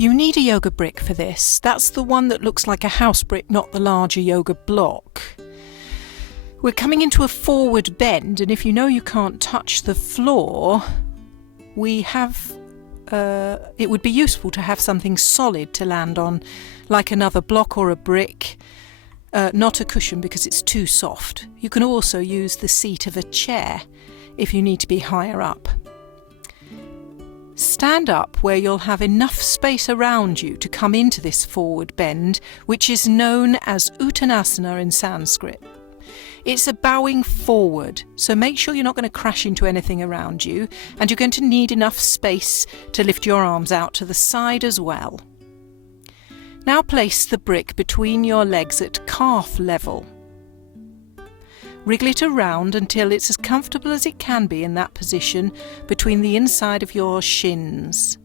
You need a yoga brick for this. That's the one that looks like a house brick, not the larger yoga block. We're coming into a forward bend, and if you know you can't touch the floor, it would be useful to have something solid to land on, like another block or a brick, not a cushion because it's too soft. You can also use the seat of a chair if you need to be higher up. Stand up where you'll have enough space around you to come into this forward bend, which is known as Uttanasana in Sanskrit. It's a bowing forward, so make sure you're not going to crash into anything around you, and you're going to need enough space to lift your arms out to the side as well. Now place the brick between your legs at calf level. Wriggle it around until it's as comfortable as it can be in that position between the inside of your shins.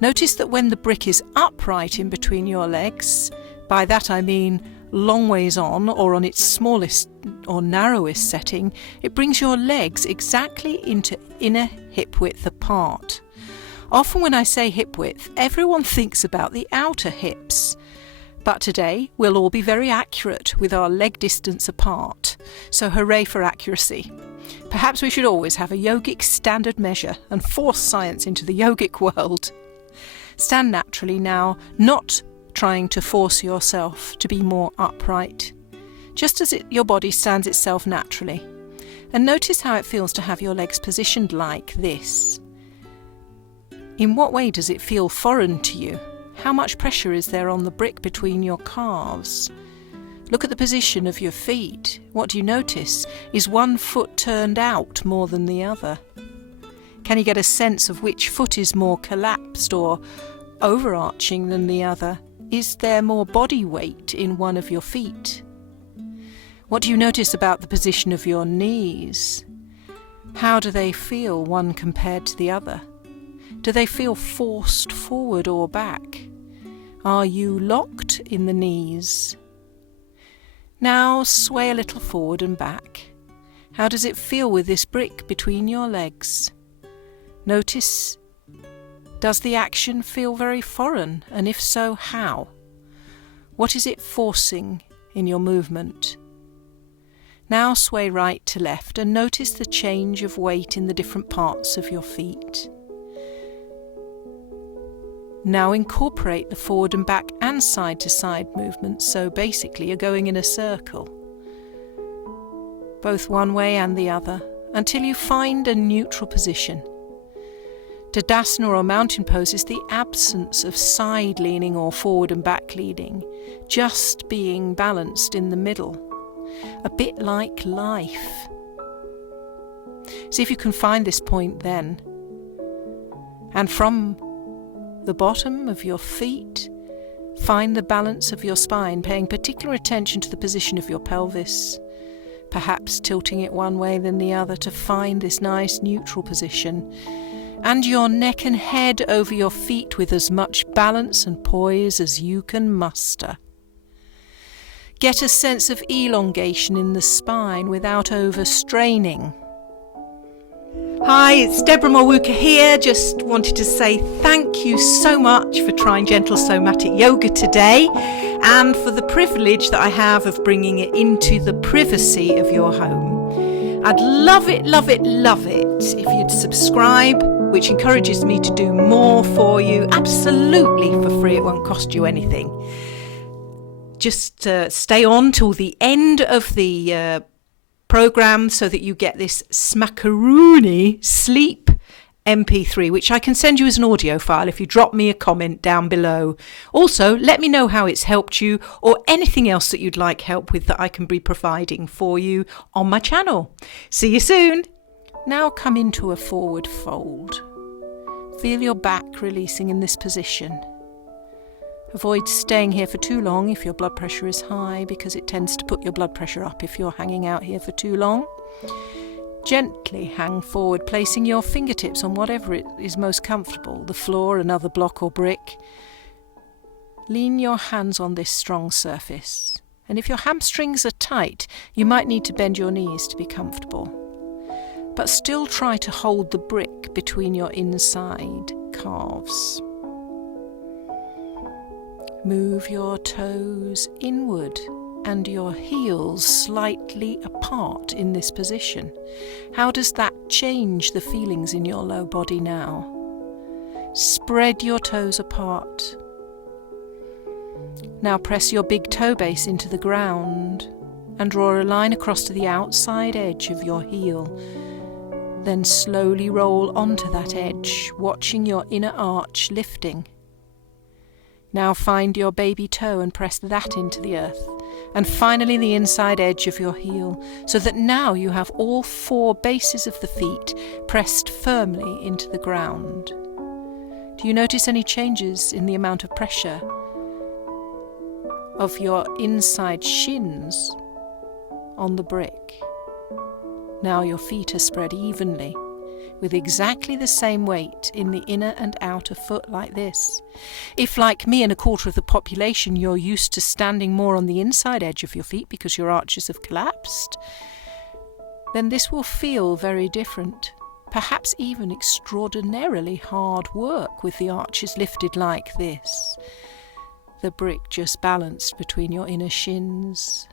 Notice that when the brick is upright in between your legs, by that I mean long ways on or on its smallest or narrowest setting, it brings your legs exactly into inner hip width apart. Often when I say hip width, everyone thinks about the outer hips. But today we'll all be very accurate with our leg distance apart, so hooray for accuracy. Perhaps we should always have a yogic standard measure and force science into the yogic world. Stand naturally now, not trying to force yourself to be more upright, just as your body stands itself naturally. And notice how it feels to have your legs positioned like this. In what way does it feel foreign to you? How much pressure is there on the brick between your calves? Look at the position of your feet. What do you notice? Is one foot turned out more than the other? Can you get a sense of which foot is more collapsed or overarching than the other? Is there more body weight in one of your feet? What do you notice about the position of your knees? How do they feel one compared to the other? Do they feel forced forward or back? Are you locked in the knees? Now sway a little forward and back. How does it feel with this brick between your legs? Notice, does the action feel very foreign? And if so, how? What is it forcing in your movement? Now sway right to left and notice the change of weight in the different parts of your feet. Now incorporate the forward and back and side to side movements, so basically you're going in a circle, both one way and the other, until you find a neutral position. Tadasana or mountain pose is the absence of side leaning or forward and back leaning, just being balanced in the middle, a bit like life. See if you can find this point then. And from the bottom of your feet, find the balance of your spine, paying particular attention to the position of your pelvis, perhaps tilting it one way than the other to find this nice neutral position, and your neck and head over your feet with as much balance and poise as you can muster. Get a sense of elongation in the spine without overstraining. Hi, it's Deborah Mulwuka here. Just wanted to say thank you so much for trying gentle somatic yoga today and for the privilege that I have of bringing it into the privacy of your home. I'd love it if you'd subscribe, which encourages me to do more for you, absolutely for free. It won't cost you anything. Just stay on till the end of the program so that you get this smackaroony sleep MP3, which I can send you as an audio file if you drop me a comment down below. Also, let me know how it's helped you or anything else that you'd like help with that I can be providing for you on my channel. See you soon. Now come into a forward fold. Feel your back releasing in this position. Avoid staying here for too long if your blood pressure is high, because it tends to put your blood pressure up if you're hanging out here for too long. Gently hang forward, placing your fingertips on whatever is most comfortable, the floor, another block or brick. Lean your hands on this strong surface. And if your hamstrings are tight, you might need to bend your knees to be comfortable. But still try to hold the brick between your inside calves. Move your toes inward and your heels slightly apart in this position. How does that change the feelings in your low body now? Spread your toes apart. Now press your big toe base into the ground and draw a line across to the outside edge of your heel. Then slowly roll onto that edge, watching your inner arch lifting. Now find your baby toe and press that into the earth. And finally the inside edge of your heel, so that now you have all 4 bases of the feet pressed firmly into the ground. Do you notice any changes in the amount of pressure of your inside shins on the brick? Now your feet are spread evenly, with exactly the same weight in the inner and outer foot like this. If, like me and a quarter of the population, you're used to standing more on the inside edge of your feet because your arches have collapsed, then this will feel very different. Perhaps even extraordinarily hard work with the arches lifted like this. The brick just balanced between your inner shins.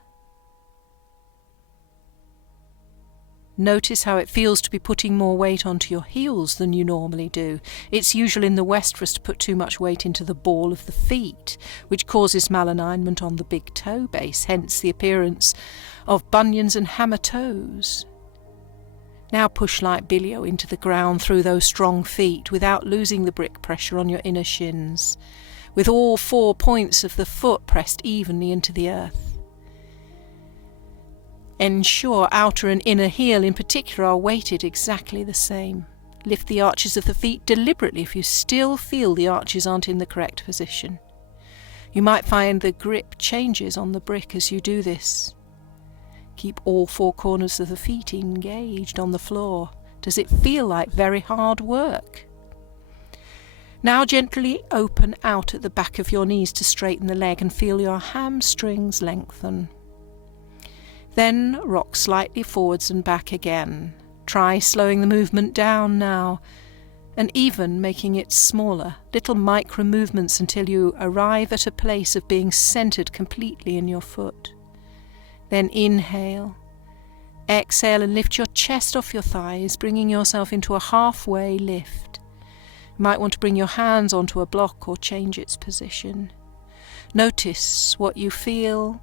Notice how it feels to be putting more weight onto your heels than you normally do. It's usual in the West for us to put too much weight into the ball of the feet, which causes malalignment on the big toe base, hence the appearance of bunions and hammer toes. Now push like bilio into the ground through those strong feet without losing the brick pressure on your inner shins, with all 4 points of the foot pressed evenly into the earth. Ensure outer and inner heel in particular are weighted exactly the same. Lift the arches of the feet deliberately if you still feel the arches aren't in the correct position. You might find the grip changes on the brick as you do this. Keep all 4 corners of the feet engaged on the floor. Does it feel like very hard work? Now gently open out at the back of your knees to straighten the leg and feel your hamstrings lengthen. Then rock slightly forwards and back again. Try slowing the movement down now, and even making it smaller, little micro movements until you arrive at a place of being centered completely in your foot. Then inhale, exhale and lift your chest off your thighs, bringing yourself into a halfway lift. You might want to bring your hands onto a block or change its position. Notice what you feel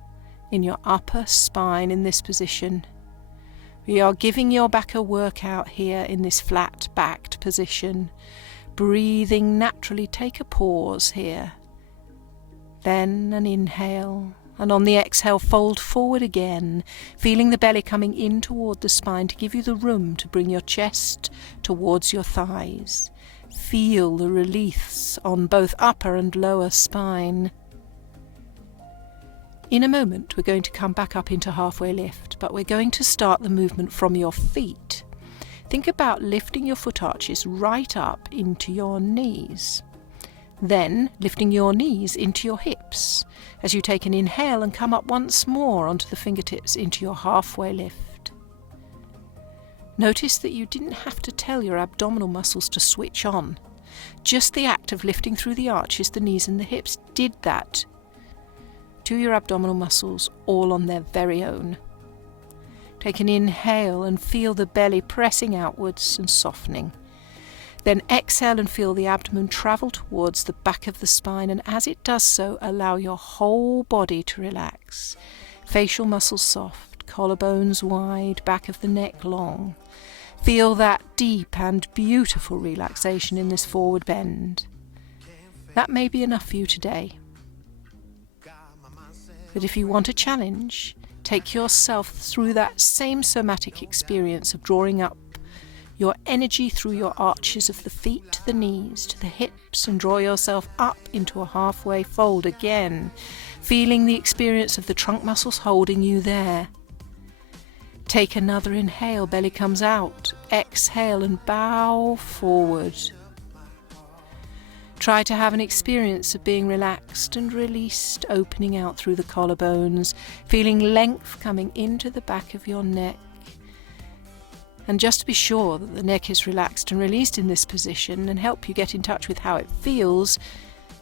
in your upper spine in this position. We are giving your back a workout here in this flat-backed position. Breathing naturally, take a pause here. Then an inhale, and on the exhale fold forward again, feeling the belly coming in toward the spine to give you the room to bring your chest towards your thighs. Feel the release on both upper and lower spine. In a moment we're going to come back up into halfway lift, but we're going to start the movement from your feet. Think about lifting your foot arches right up into your knees. Then lifting your knees into your hips as you take an inhale and come up once more onto the fingertips into your halfway lift. Notice that you didn't have to tell your abdominal muscles to switch on. Just the act of lifting through the arches, the knees and the hips did that to your abdominal muscles all on their very own. Take an inhale and feel the belly pressing outwards and softening. Then exhale and feel the abdomen travel towards the back of the spine, and as it does so, allow your whole body to relax. Facial muscles soft, collarbones wide, back of the neck long. Feel that deep and beautiful relaxation in this forward bend. That may be enough for you today. But if you want a challenge, take yourself through that same somatic experience of drawing up your energy through your arches of the feet to the knees, to the hips, and draw yourself up into a halfway fold again, feeling the experience of the trunk muscles holding you there. Take another inhale, belly comes out. Exhale and bow forward. Try to have an experience of being relaxed and released, opening out through the collarbones, feeling length coming into the back of your neck. And just to be sure that the neck is relaxed and released in this position and help you get in touch with how it feels,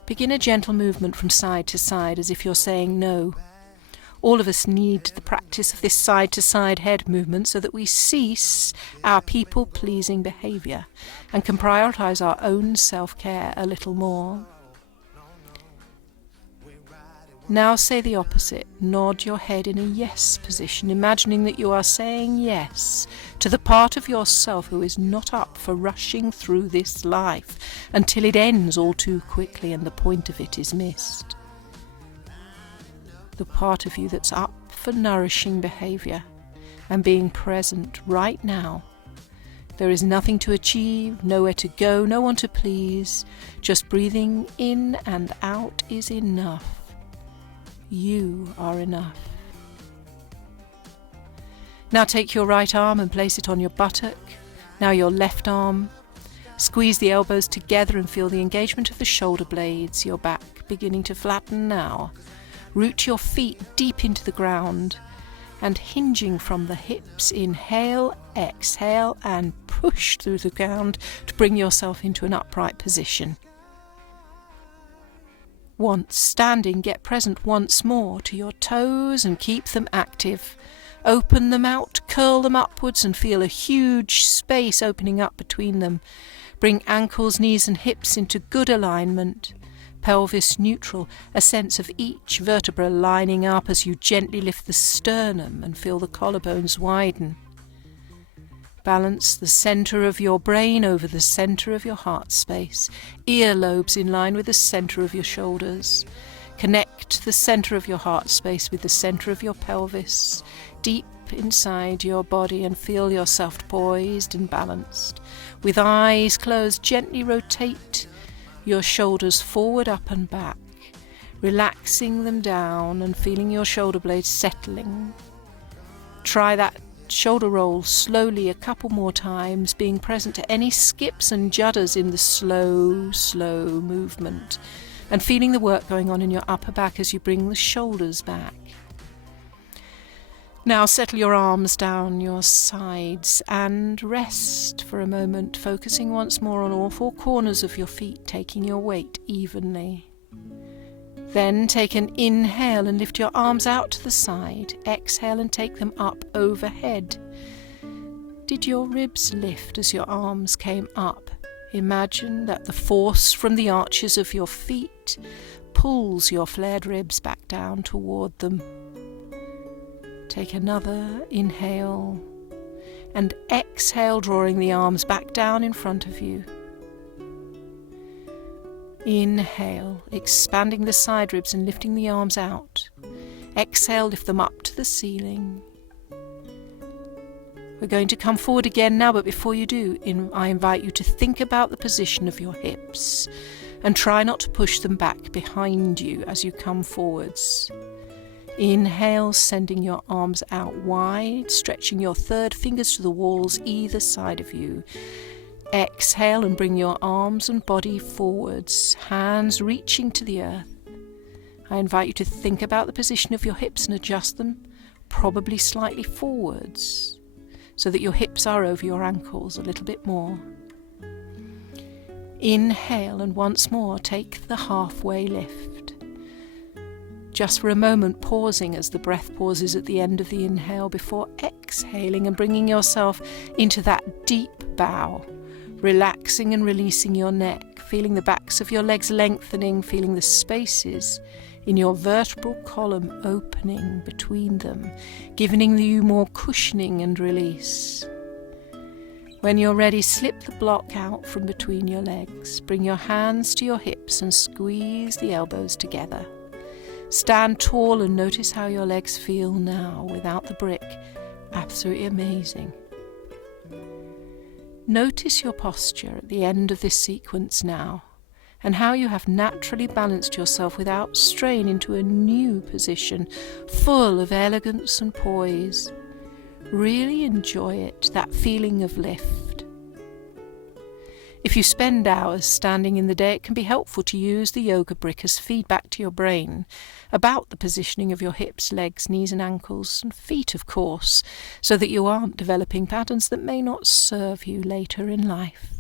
Begin a gentle movement from side to side as if you're saying no. All of us need the practice of this side-to-side head movement so that we cease our people-pleasing behaviour and can prioritise our own self-care a little more. Now say the opposite. Nod your head in a yes position, imagining that you are saying yes to the part of yourself who is not up for rushing through this life until it ends all too quickly and the point of it is missed. The part of you that's up for nourishing behaviour and being present right now. There is nothing to achieve, nowhere to go, no one to please. Just breathing in and out is enough. You are enough. Now take your right arm and place it on your buttock. Now your left arm. Squeeze the elbows together and feel the engagement of the shoulder blades, your back beginning to flatten now. Root your feet deep into the ground and hinging from the hips, inhale, exhale and push through the ground to bring yourself into an upright position. Once standing, get present once more to your toes and keep them active. Open them out, curl them upwards and feel a huge space opening up between them. Bring ankles, knees and hips into good alignment. Pelvis neutral, a sense of each vertebra lining up as you gently lift the sternum and feel the collarbones widen. Balance the centre of your brain over the centre of your heart space, earlobes in line with the centre of your shoulders. Connect the centre of your heart space with the centre of your pelvis, deep inside your body, and feel yourself poised and balanced. With eyes closed, gently rotate your shoulders forward, up and back, relaxing them down and feeling your shoulder blades settling. Try that shoulder roll slowly a couple more times, being present to any skips and judders in the slow movement and feeling the work going on in your upper back as you bring the shoulders back. Now settle your arms down your sides and rest for a moment, focusing once more on all four corners of your feet, taking your weight evenly. Then take an inhale and lift your arms out to the side. Exhale and take them up overhead. Did your ribs lift as your arms came up? Imagine that the force from the arches of your feet pulls your flared ribs back down toward them. Take another inhale and exhale, drawing the arms back down in front of you. Inhale, expanding the side ribs and lifting the arms out. Exhale, lift them up to the ceiling. We're going to come forward again now, but before you do, I invite you to think about the position of your hips and try not to push them back behind you as you come forwards. Inhale, sending your arms out wide, stretching your third fingers to the walls either side of you. Exhale and bring your arms and body forwards, hands reaching to the earth. I invite you to think about the position of your hips and adjust them, probably slightly forwards, so that your hips are over your ankles a little bit more. Inhale and once more take the halfway lift. Just for a moment pausing as the breath pauses at the end of the inhale before exhaling and bringing yourself into that deep bow, relaxing and releasing your neck, feeling the backs of your legs lengthening, feeling the spaces in your vertebral column opening between them, giving you more cushioning and release. When you're ready, slip the block out from between your legs. Bring your hands to your hips and squeeze the elbows together. Stand tall and notice how your legs feel now without the brick. Absolutely amazing. Notice your posture at the end of this sequence now, and how you have naturally balanced yourself without strain into a new position, full of elegance and poise. Really enjoy it, that feeling of lift. If you spend hours standing in the day, it can be helpful to use the yoga brick as feedback to your brain about the positioning of your hips, legs, knees and ankles, and feet, of course, so that you aren't developing patterns that may not serve you later in life.